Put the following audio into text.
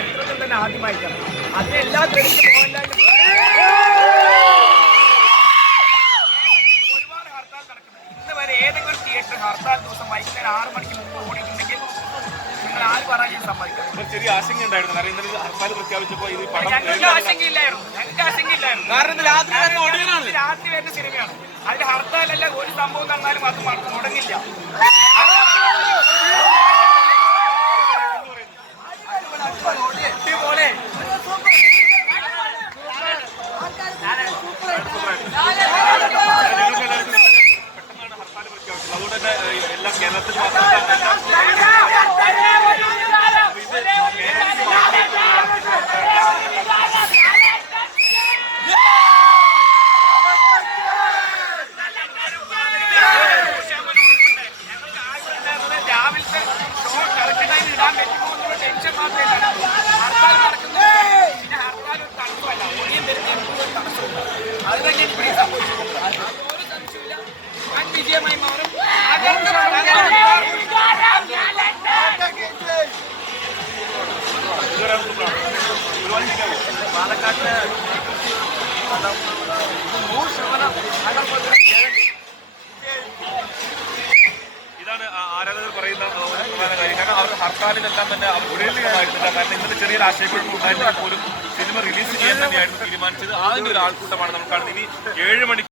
ചരിത്രത്തിൽ തന്നെ ആദ്യമായിട്ടാണ്. അതിന് എല്ലാ ക്രെഡിറ്റ് മോഹൻലാലിനും. ഒരുപാട് ഹർത്താൽ നടക്കുന്നത് ഇന്ന് വരെ ഏതെങ്കിലും ഒരു തിയേറ്റർ ഹർത്താൽ ദിവസം വൈകുന്നേരം 6 മണിക്ക് മുമ്പ് ഓടിയിട്ടുണ്ടെങ്കിൽ നിങ്ങൾ ആര് പറയാൻ സമ്മതിക്കാം? ചെറിയ ആശങ്ക ഉണ്ടായിരുന്നു. കാരണം ഇന്നലെ ഹർത്താൽ പ്രഖ്യാപിച്ചപ്പോൾ ഇത് ഞങ്ങൾക്ക് ആശങ്കയില്ലായിരുന്നു. കാരണം രാത്രി വരുന്ന സിനിമയാണ്. അതിൽ ഹർത്താലല്ല ഒരു സംഭവം നടന്നാലും അത് മുടങ്ങില്ല. പോലെ പെട്ടെന്നാണ് ഹർത്താൽ പ്രഖ്യാപിച്ചത്. അതുകൊണ്ട് തന്നെ എല്ലാം കേരളത്തിൽ രാവിലത്തെ ഷോ കറക്റ്റ് ടൈമിൽ ഇടാൻ പറ്റുമോ എന്നുള്ള ടെൻഷൻ മാത്രമേ ഹർത്താൽ നടക്കുന്നത്. പിന്നെ ഹർത്താൽ ഒരു തടസ്സമല്ല, ഒടിയും വരുന്ന എന്തൊരു തടസ്സമില്ല. അത് തന്നെ ഇവിടെ സംഭവിച്ചത്. ഒരു സംശയമില്ല, വൻ വിജയമായി മാറും. പാലക്കാട്ടില് 100% ഇതാണ് ആരാധകർ പറയുന്ന പ്രധാന കാര്യം. കാരണം അവർ ഹർത്താലിനെല്ലാം തന്നെ ഉടനെടുക്കുമായിരുന്നില്ല. കാരണം ഇന്നലെ ചെറിയൊരു ആശയക്കുഴപ്പം ഉണ്ടായിരുന്നെങ്കിൽ പോലും സിനിമ റിലീസ് ചെയ്യാൻ തന്നെയായിരുന്നു തീരുമാനിച്ചത്. അതിന്റെ ഒരു ആൾക്കൂട്ടമാണ് നമ്മൾ കാണുന്നത്. ഇനി 7 മണിക്ക്